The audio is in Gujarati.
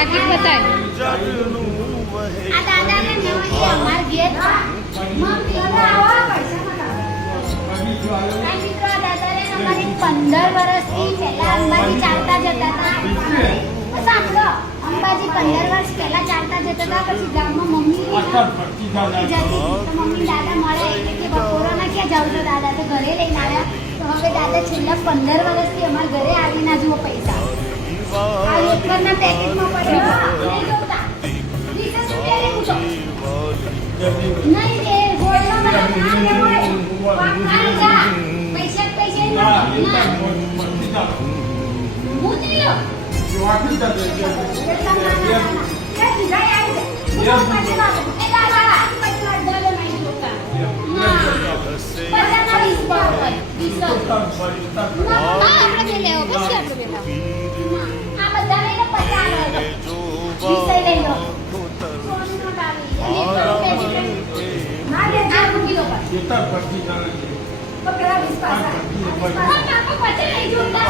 બાકી બતાય આ દાદાને નવજી અમાર ઘેર મમ્મી આવો પૈસા આ મિત્રો આ દાદાને અમારી 15 વર્ષથી પહેલા અંબાજી ચાલતા જતા હતા સાંભળો અંબાજી 15 વર્ષ પહેલા ચાલતા જતા હતા પછી ગામમાં મમ્મી જતી તો મમ્મી દાદા મળે કે બપોરના ક્યાં જાવ છો દાદા તો ઘરે લઈને આવ્યા તો હવે દાદા છેલ્લા 15 વર્ષથી અમારા ઘરે આવીને જુઓ પૈસા આ એકરના પેકેટમાં પડ્યા નહીં જોતા રીસસ ઉતરે મૂકો નહીં કે ગોળમાં મને ના લેવાય વાકારી જા પૈસા ના મૂતરીઓ વાકી જા દે કે દીધા આવી એ દાદા પૈસા ડોલર નહીં જોતા ના પૈસા ના વિશ્વાસ આપણે લેવો પછી આપણે બેઠા આ બધા લઈને 50 વિષય લઈ લો સોનું નોટ આવી ના લે આ મૂકી દો જેતા પરથી ચાલે છે પકડા વિશ્વાસ આ કાકો પછી લઈ જોતા